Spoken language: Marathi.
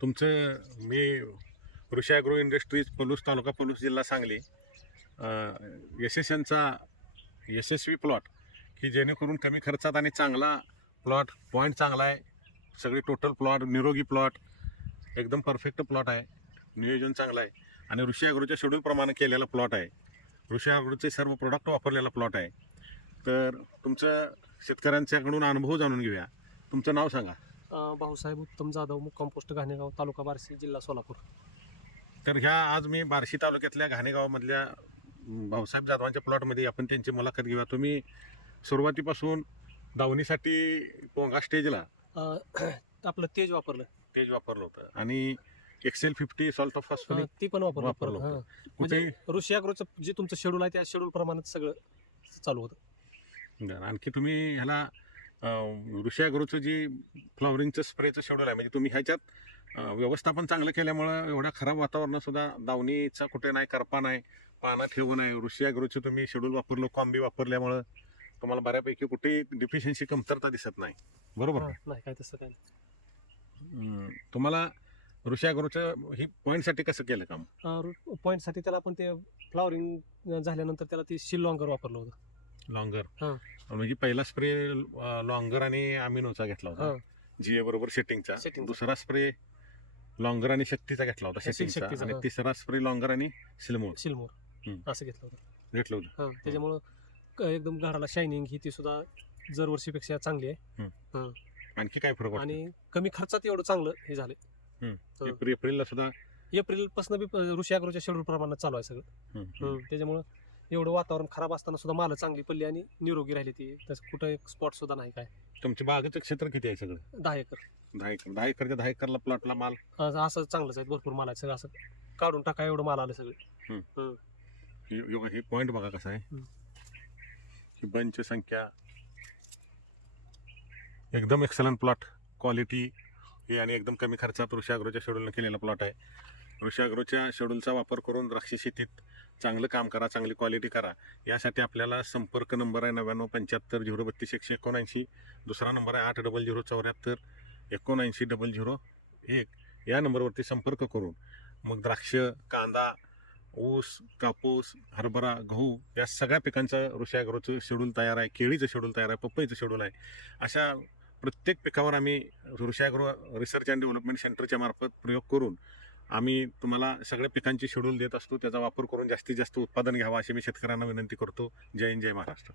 तुमचं मी ऋषी ॲग्रो इंडस्ट्रीज पलूस तालुका पलूस जिल्हा सांगली. एस एस एनचा यशस्वी प्लॉट की जेणेकरून कमी खर्चात आणि चांगला प्लॉट पॉईंट चांगला आहे. सगळे टोटल प्लॉट निरोगी प्लॉट एकदम परफेक्ट प्लॉट आहे. नियोजन चांगलं आहे. आणि ऋषी ॲग्रोच्या शेड्यूलप्रमाणे केलेला प्लॉट आहे. ऋषी ॲग्रोचे सर्व प्रोडक्ट वापरलेला प्लॉट आहे. तर तुमचं शेतकऱ्यांच्याकडून अनुभव जाणून घेऊया. तुमचं नाव सांगा. भाऊसाहेब उत्तम जाधव मुक्काम पोस्ट घाणेगाव तालुका बार्शी जिल्हा सोलापूर तर ह्या आज मी बार्शी तालुक्यातल्या घाणेगावामधल्या भाऊसाहेब जाधवांच्या प्लॉटमध्ये आपण त्यांची मुलाखत घेऊया तुम्ही सुरुवातीपासून दावणीसाठी पोंगा स्टेजला अं, आपलं तेज वापरलं तेज वापरलं होतं आणि Excel fifty salt of phosphoric ती पण वापरलं वापरलं होतं. हां. म्हणजे ऋषी अग्रोचं जे तुमचं शेड्यूल आहे त्या शेड्यूल प्रमाणे सगळं चालू होतं बरं. आणखी तुम्ही ह्याला अं, ऋषी अग्रोचं जी फ्लॉवरिंगचं स्प्रेचं शेड्यूल आहे म्हणजे तुम्ही ह्याच्यात व्यवस्थापन चांगलं केल्यामुळं एवढ्या खराब वातावरणात सुद्धा दावणीचा कुठे नाही करपा नाही पाना ठेवू नाही ऋषी अग्रोचं तुम्ही शेड्यूल वापरलं कॉम्बी वापरल्यामुळं तुम्हाला बऱ्यापैकी कुठेही डिफिशियन्सी कमतरता दिसत नाही. बरोबर? नाही काय तसं काय. तुम्हाला ऋषी अग्रोचं ही पॉईंटसाठी कसं केलं काम? पॉईंटसाठी त्याला आपण ते फ्लावरिंग झाल्यानंतर त्याला ते शिल लॉंगर वापरलं होतं. लॉंगर हां. म्हणजे पहिला स्प्रे लॉंगर आणि अमिनोचा घेतला होता. जीए बरोबर सेटिंगचा Setting चा. दुसरा स्प्रे लॉंगर आणि शक्तीचा घेतला होता सेटिंगचा शक्तीचा, आणि हां. तिसरा स्प्रे लॉंगर आणि सिलमोर शिलमोर हम्म. असं घेतलं होतं घेतलं होतं हां त्याच्यामुळं क- एकदम झाडाला शायनिंग ही ती सुद्धा जर वर्षीपेक्षा चांगली आहे. आणखी काय फरक वाटतो आणि कमी खर्चात एवढं चांगलं हे झालं हां. एप्रिल एप्रिलला सुद्धा एप्रिलपासून बी ऋषी अग्रोच्या शेड्यूल प्रमाणात चालू आहे सगळं हम्म, हम्म. हम्म, त्याच्यामुळं एवढं वातावरण खराब असताना सुद्धा माल चांगली पडली आणि निरोगी राहिली ती. त्याचं कुठं एक स्पॉट सुद्धा नाही काय. तुमच्या बागेचं क्षेत्र किती आहे सगळं? दहा एकर. दहा एकर. दहा एकरच्या दहा एकरला प्लॉटला माल? असं असं चांगलंच आहे भरपूर माल आहे सगळं. असं काढून टाका एवढं माल आलं सगळं. हे हे- हे पॉईंट बघा कसा आहे. हम्म. ही बंच संख्या एकदम एक्सलंट प्लॉट क्वालिटी हे आणि एकदम कमी खर्चात ऋषी अग्रोच्या शेड्यूलने केलेला प्लॉट आहे. वृषाग्रोच्या शेड्यूलचा वापर करून द्राक्ष शेतीत चांगलं काम करा चांगली क्वालिटी करा. यासाठी आपल्याला संपर्क नंबर आहे नव्याण्णव पंच्याहत्तर झिरो बत्तीस एकशे एकोणऐंशी. दुसरा नंबर आहे आठ डबल झिरो चौऱ्याहत्तर एकोणऐंशी डबल झिरो एक. या नंबरवरती संपर्क करून मग द्राक्ष कांदा ऊस कापूस हरभरा गहू या सगळ्या पिकांचं ऋषाग्रोचं शेड्यूल तयार आहे केळीचं शेड्यूल तयार आहे पपईचं शेड्यूल आहे. अशा प्रत्येक पिकावर आम्ही ऋषाग्रो रिसर्च अँड डेव्हलपमेंट सेंटरच्या मार्फत प्रयोग करून आम्ही तुम्हाला सगळ्या पिकांची शेड्यूल देत असतो. त्याचा वापर करून जास्तीत जास्त उत्पादन घ्यावं अशी मी शेतकऱ्यांना विनंती करतो. जय हिंद जय महाराष्ट्र.